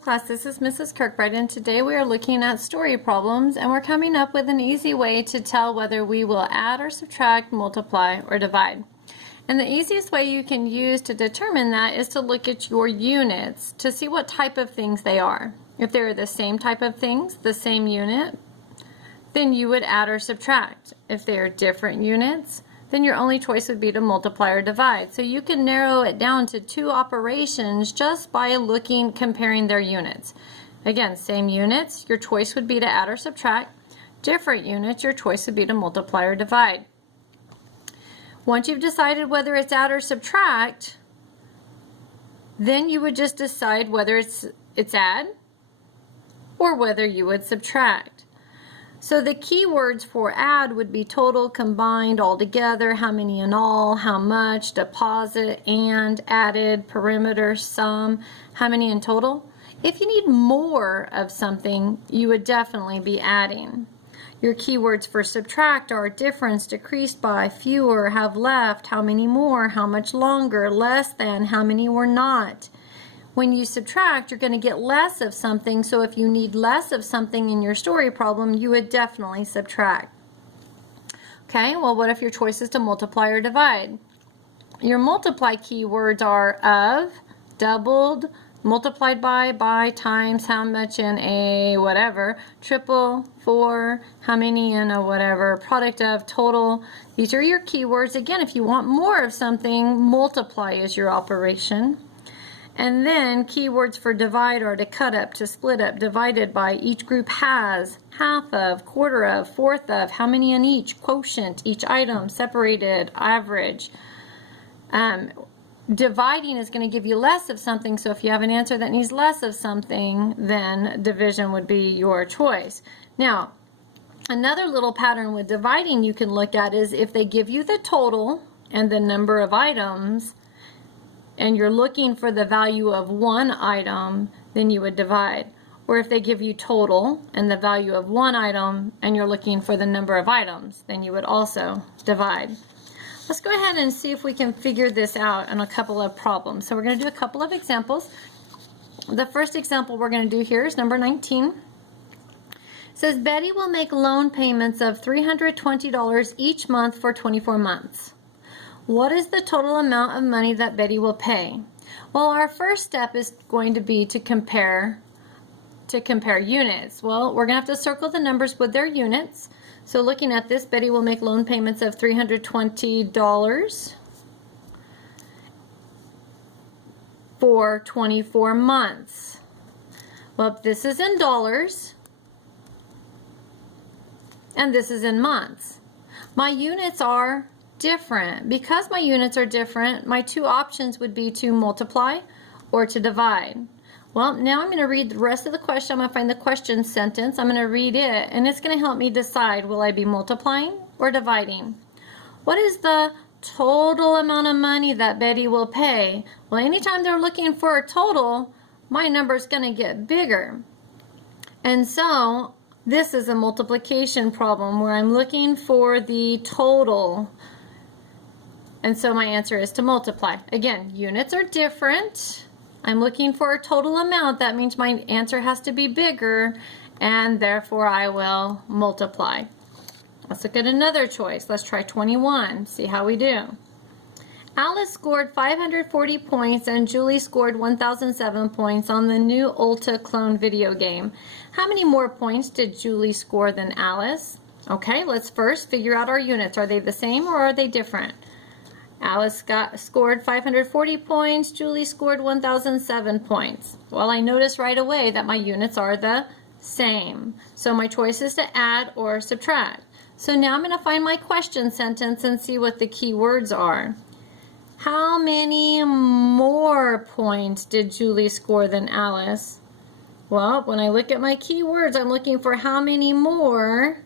Class, this is Mrs. Kirkbride, and today we are looking at story problems, and we're coming up with an easy way to tell whether we will add or subtract, multiply, or divide. And the easiest way you can use to determine that is to look at your units to see what type of things they are. If they're the same type of things, the same unit, then you would add or subtract. If they're different units, then your only choice would be to multiply or divide. So you can narrow it down to two operations just by comparing their units. Again, same units, your choice would be to add or subtract. Different units, your choice would be to multiply or divide. Once you've decided whether it's add or subtract, then you would just decide whether it's add or whether you would subtract. So the keywords for add would be total, combined, altogether, how many in all, how much, deposit, and, added, perimeter, sum, how many in total. If you need more of something, you would definitely be adding. Your keywords for subtract are difference, decreased by, fewer, have left, how many more, how much longer, less than, how many were not. When you subtract, you're going to get less of something, so if you need less of something in your story problem, you would definitely subtract. Okay, well, what if your choice is to multiply or divide? Your multiply keywords are of, doubled, multiplied by, times, how much in a whatever, triple, for, how many in a whatever, product of, total. These are your keywords. Again, if you want more of something, multiply is your operation. And then keywords for divide are to cut up, to split up, divided by, each group has, half of, quarter of, fourth of, how many in each, quotient, each item, separated, average. Dividing is going to give you less of something, so if you have an answer that needs less of something, then division would be your choice. Now, another little pattern with dividing you can look at is if they give you the total and the number of items, and you're looking for the value of one item, then you would divide. Or if they give you total and the value of one item and you're looking for the number of items, then you would also divide. Let's go ahead and see if we can figure this out in a couple of problems. So we're going to do a couple of examples. The first example we're going to do here is number 19. It says Betty will make loan payments of $320 each month for 24 months. What is the total amount of money that Betty will pay? Well, our first step is going to be to compare units. Well, we're going to have to circle the numbers with their units. So looking at this, Betty will make loan payments of $320 for 24 months. Well, this is in dollars, and this is in months. My units are different. Because my units are different, my two options would be to multiply or to divide. Well, now I'm going to read the rest of the question. I'm going to find the question sentence. I'm going to read it, and it's going to help me decide, will I be multiplying or dividing? What is the total amount of money that Betty will pay? Well, anytime they're looking for a total, my number is going to get bigger. And so this is a multiplication problem where I'm looking for the total. And so my answer is to multiply. Again, units are different. I'm looking for a total amount. That means my answer has to be bigger, and therefore I will multiply. Let's look at another choice. Let's try 21, see how we do. Alice scored 540 points and Julie scored 1,007 points on the new Ulta clone video game. How many more points did Julie score than Alice? Okay, let's first figure out our units. Are they the same or are they different? Alice scored 540 points, Julie scored 1,007 points. Well, I notice right away that my units are the same. So my choice is to add or subtract. So now I'm going to find my question sentence and see what the key words are. How many more points did Julie score than Alice? Well, when I look at my keywords, I'm looking for how many more.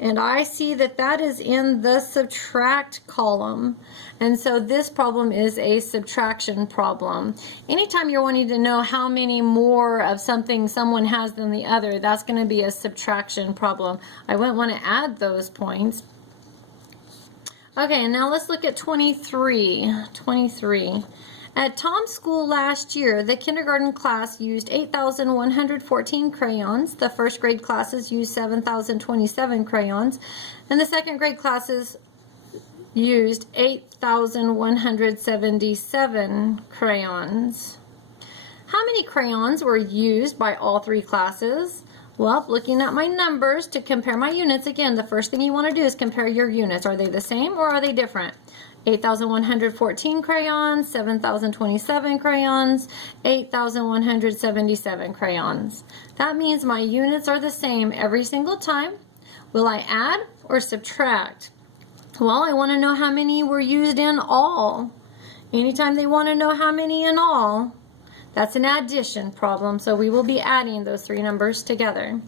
And I see that that is in the subtract column. And so this problem is a subtraction problem. Anytime you're wanting to know how many more of something someone has than the other, that's going to be a subtraction problem. I wouldn't want to add those points. Okay, now let's look at 23. At Tom's school last year, the kindergarten class used 8,114 crayons, the first grade classes used 7,027 crayons, and the second grade classes used 8,177 crayons. How many crayons were used by all three classes? Well, looking at my numbers to compare my units, again, the first thing you want to do is compare your units. Are they the same or are they different? 8,114 crayons, 7,027 crayons, 8,177 crayons. That means my units are the same every single time. Will I add or subtract? Well, I want to know how many were used in all. Anytime they want to know how many in all, that's an addition problem, so we will be adding those three numbers together.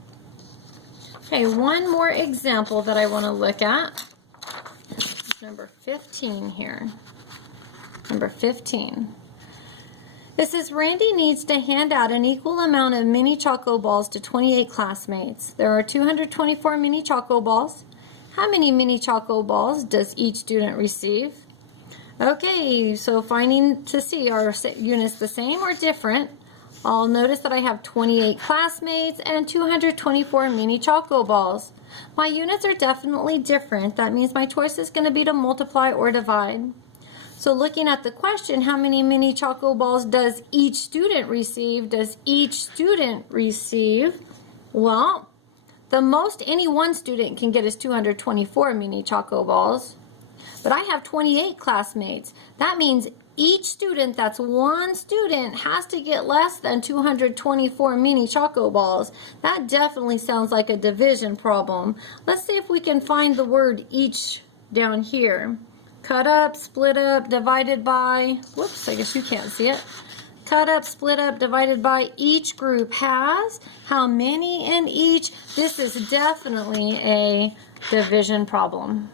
Okay, one more example that I want to look at. Number 15 here. Number 15. It says Randy needs to hand out an equal amount of mini Choco Balls to 28 classmates. There are 224 mini Choco Balls. How many mini Choco Balls does each student receive? Okay, so finding to see, are units the same or different? I'll notice that I have 28 classmates and 224 mini Choco Balls. My units are definitely different. That means my choice is going to be to multiply or divide. So looking at the question, how many mini Choco Balls does each student receive? Does each student receive? Well, the most any one student can get is 224 mini Choco Balls. But I have 28 classmates. That means each student, that's one student, has to get less than 224 mini Choco Balls. That definitely sounds like a division problem. Let's see if we can find the word each down here. Cut up, split up, divided by, whoops, I guess you can't see it. Cut up, split up, divided by, each group has how many in each? This is definitely a division problem.